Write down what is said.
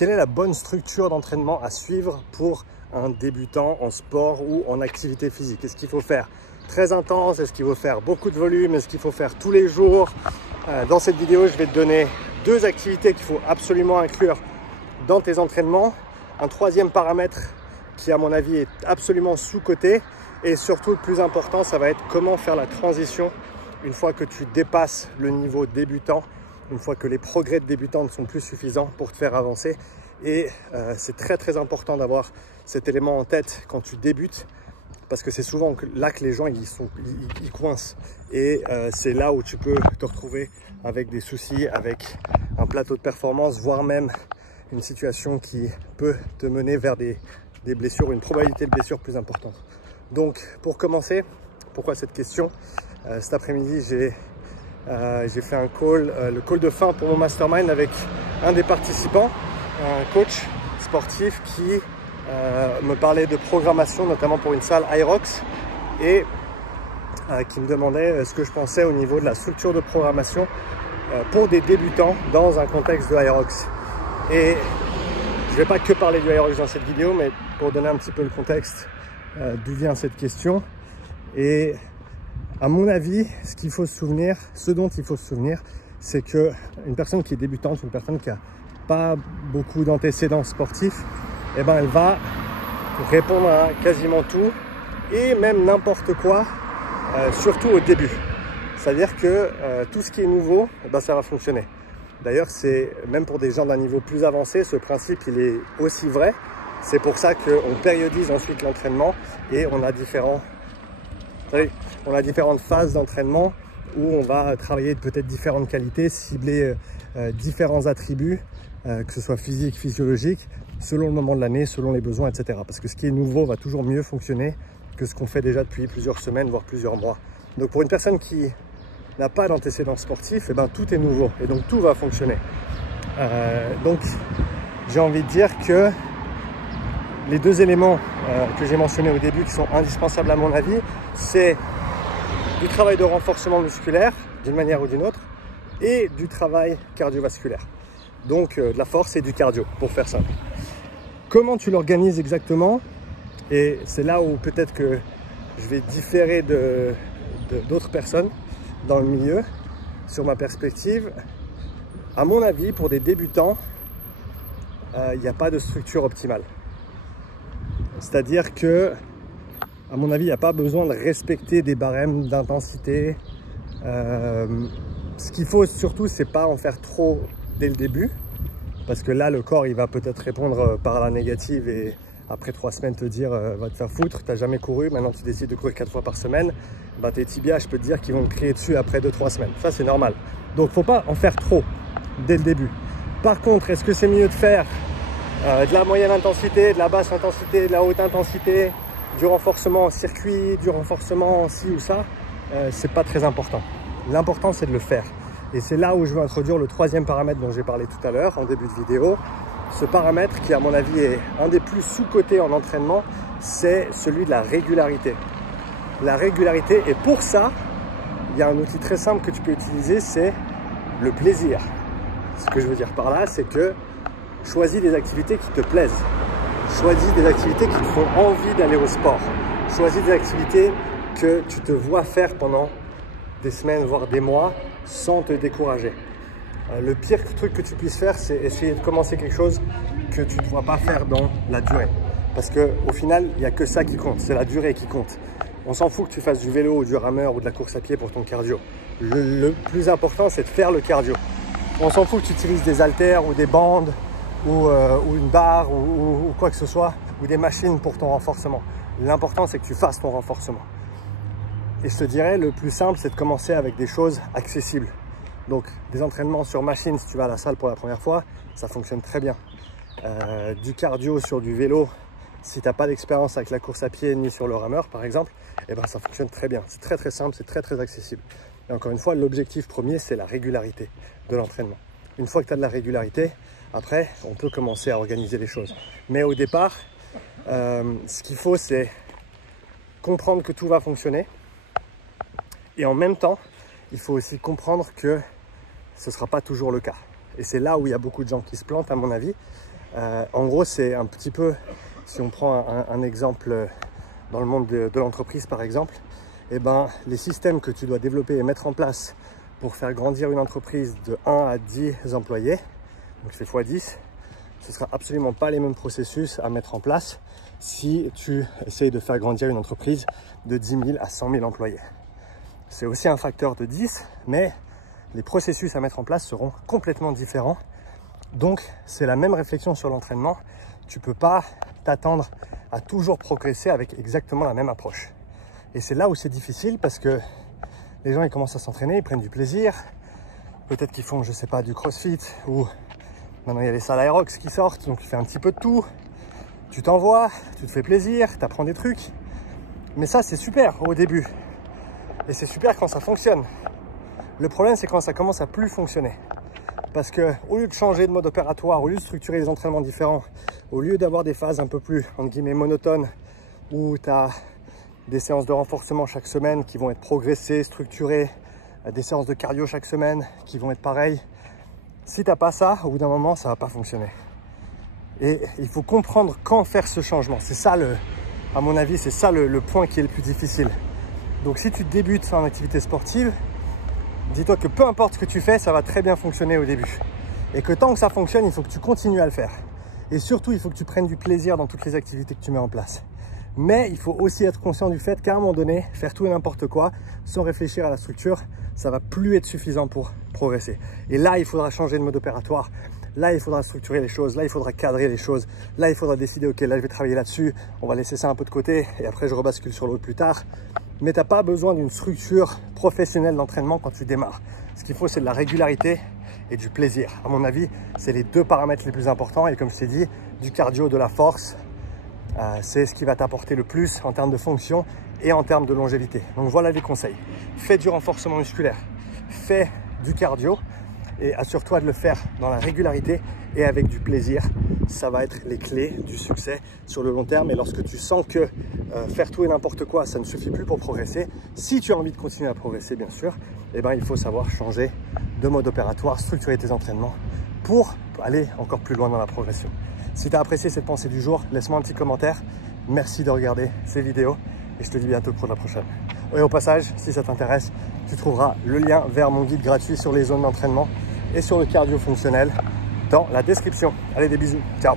quelle est la bonne structure d'entraînement à suivre pour un débutant en sport ou en activité physique? Est-ce qu'il faut faire très intense? Est-ce qu'il faut faire beaucoup de volume? Est-ce qu'il faut faire tous les jours? Dans cette vidéo, je vais te donner 2 activités qu'il faut absolument inclure dans tes entraînements. Un troisième paramètre qui, à mon avis, est absolument sous-coté. Et surtout, le plus important, ça va être comment faire la transition une fois que tu dépasses le niveau débutant, une fois que les progrès de débutant ne sont plus suffisants pour te faire avancer. Et c'est très important d'avoir cet élément en tête quand tu débutes, parce que c'est souvent là que les gens ils coincent. Et c'est là où tu peux te retrouver avec des soucis, avec un plateau de performance, voire même une situation qui peut te mener vers des blessures, une probabilité de blessure plus importante. Donc pour commencer, pourquoi cette question? Cet après-midi, j'ai fait un call, le call de fin pour mon mastermind avec un des participants, un coach sportif qui me parlait de programmation, notamment pour une salle Hyrox, et qui me demandait ce que je pensais au niveau de la structure de programmation pour des débutants dans un contexte de Hyrox. Et je ne vais pas que parler du Hyrox dans cette vidéo, mais pour donner un petit peu le contexte d'où vient cette question. Et à mon avis, ce dont il faut se souvenir, c'est que une personne qui est débutante, une personne qui n'a pas beaucoup d'antécédents sportifs, eh ben, elle va répondre à quasiment tout et même n'importe quoi, surtout au début. C'est-à-dire que tout ce qui est nouveau, eh ben, ça va fonctionner. D'ailleurs, c'est même pour des gens d'un niveau plus avancé, ce principe il est aussi vrai. C'est pour ça qu'on périodise ensuite l'entraînement et on a différentes phases d'entraînement où on va travailler peut-être différentes qualités, cibler différents attributs, que ce soit physique, physiologique, selon le moment de l'année, selon les besoins, etc. Parce que ce qui est nouveau va toujours mieux fonctionner que ce qu'on fait déjà depuis plusieurs semaines, voire plusieurs mois. Donc pour une personne qui n'a pas d'antécédents sportifs, eh ben, tout est nouveau et donc tout va fonctionner. Donc j'ai envie de dire que les 2 éléments que j'ai mentionnés au début qui sont indispensables à mon avis, c'est du travail de renforcement musculaire d'une manière ou d'une autre et du travail cardiovasculaire. Donc de la force et du cardio pour faire simple. Comment tu l'organises exactement? Et c'est là où peut-être que je vais différer d'autres personnes dans le milieu sur ma perspective. À mon avis, pour des débutants, il n'y a pas de structure optimale. C'est-à-dire que, à mon avis, il n'y a pas besoin de respecter des barèmes d'intensité. Ce qu'il faut surtout, c'est pas en faire trop dès le début, parce que là, le corps, il va peut-être répondre par la négative et après 3 semaines te dire va te faire foutre, tu n'as jamais couru, maintenant tu décides de courir 4 fois par semaine. Bah, tes tibias, je peux te dire qu'ils vont te crier dessus après 2-3 semaines. Ça, c'est normal. Donc, il ne faut pas en faire trop dès le début. Par contre, est-ce que c'est mieux de faire de la moyenne intensité, de la basse intensité, de la haute intensité, du renforcement en circuit, du renforcement en ci ou ça? C'est pas très important. L'important, c'est de le faire. Et c'est là où je veux introduire le 3e paramètre dont j'ai parlé tout à l'heure en début de vidéo. Ce paramètre qui, à mon avis, est un des plus sous-cotés en entraînement, c'est celui de la régularité. La régularité, et pour ça, il y a un outil très simple que tu peux utiliser, c'est le plaisir. Ce que je veux dire par là, c'est que choisis des activités qui te plaisent. Choisis des activités qui te font envie d'aller au sport. Choisis des activités que tu te vois faire pendant des semaines, voire des mois, sans te décourager. Le pire truc que tu puisses faire, c'est essayer de commencer quelque chose que tu ne dois pas faire dans la durée. Parce qu'au final, il n'y a que ça qui compte, c'est la durée qui compte. On s'en fout que tu fasses du vélo ou du rameur ou de la course à pied pour ton cardio. Le plus important, c'est de faire le cardio. On s'en fout que tu utilises des haltères ou des bandes ou une barre ou quoi que ce soit, ou des machines pour ton renforcement. L'important, c'est que tu fasses ton renforcement. Et je te dirais, le plus simple, c'est de commencer avec des choses accessibles. Donc, des entraînements sur machine, si tu vas à la salle pour la première fois, ça fonctionne très bien. Du cardio sur du vélo, si tu n'as pas d'expérience avec la course à pied ni sur le rameur, par exemple, eh ben, ça fonctionne très bien. C'est très simple, c'est très accessible. Et encore une fois, l'objectif premier, c'est la régularité de l'entraînement. Une fois que tu as de la régularité, après, on peut commencer à organiser les choses. Mais au départ, ce qu'il faut, c'est comprendre que tout va fonctionner. Et en même temps, il faut aussi comprendre que ce ne sera pas toujours le cas. Et c'est là où il y a beaucoup de gens qui se plantent, à mon avis. En gros, c'est un petit peu, si on prend un exemple dans le monde de l'entreprise par exemple, eh ben, les systèmes que tu dois développer et mettre en place pour faire grandir une entreprise de 1 à 10 employés, donc c'est x10, ce ne sera absolument pas les mêmes processus à mettre en place si tu essayes de faire grandir une entreprise de 10 000 à 100 000 employés. C'est aussi un facteur de 10, mais les processus à mettre en place seront complètement différents. Donc, c'est la même réflexion sur l'entraînement. Tu ne peux pas t'attendre à toujours progresser avec exactement la même approche. Et c'est là où c'est difficile parce que les gens ils commencent à s'entraîner, ils prennent du plaisir. Peut-être qu'ils font, je sais pas, du crossfit ou maintenant il y a les salles Aerox qui sortent, donc tu fais un petit peu de tout. Tu t'envoies, tu te fais plaisir, tu apprends des trucs. Mais ça, c'est super au début. Et c'est super quand ça fonctionne. Le problème, c'est quand ça commence à plus fonctionner. Parce que au lieu de changer de mode opératoire, au lieu de structurer des entraînements différents, au lieu d'avoir des phases un peu plus, entre guillemets, monotones, où tu as des séances de renforcement chaque semaine qui vont être progressées, structurées, des séances de cardio chaque semaine qui vont être pareilles. Si tu n'as pas ça, au bout d'un moment, ça ne va pas fonctionner. Et il faut comprendre quand faire ce changement. C'est ça, à mon avis, c'est ça le point qui est le plus difficile. Donc si tu débutes en activité sportive, dis-toi que peu importe ce que tu fais, ça va très bien fonctionner au début. Et que tant que ça fonctionne, il faut que tu continues à le faire. Et surtout, il faut que tu prennes du plaisir dans toutes les activités que tu mets en place. Mais il faut aussi être conscient du fait qu'à un moment donné, faire tout et n'importe quoi, sans réfléchir à la structure, ça va plus être suffisant pour progresser. Et là, il faudra changer de mode opératoire. Là, il faudra structurer les choses. Là, il faudra cadrer les choses. Là, il faudra décider, ok, là, je vais travailler là-dessus. On va laisser ça un peu de côté et après, je rebascule sur l'autre plus tard. Mais tu n'as pas besoin d'une structure professionnelle d'entraînement quand tu démarres. Ce qu'il faut, c'est de la régularité et du plaisir. À mon avis, c'est les deux paramètres les plus importants. Et comme je t'ai dit, du cardio, de la force, c'est ce qui va t'apporter le plus en termes de fonction et en termes de longévité. Donc voilà les conseils. Fais du renforcement musculaire, fais du cardio et assure-toi de le faire dans la régularité et avec du plaisir. Ça va être les clés du succès sur le long terme. Et lorsque tu sens que faire tout et n'importe quoi, ça ne suffit plus pour progresser, si tu as envie de continuer à progresser, bien sûr, eh ben, il faut savoir changer de mode opératoire, structurer tes entraînements pour aller encore plus loin dans la progression. Si tu as apprécié cette pensée du jour, laisse-moi un petit commentaire. Merci de regarder ces vidéos et je te dis bientôt pour la prochaine. Et au passage, si ça t'intéresse, tu trouveras le lien vers mon guide gratuit sur les zones d'entraînement et sur le cardio fonctionnel dans la description. Allez, des bisous. Ciao.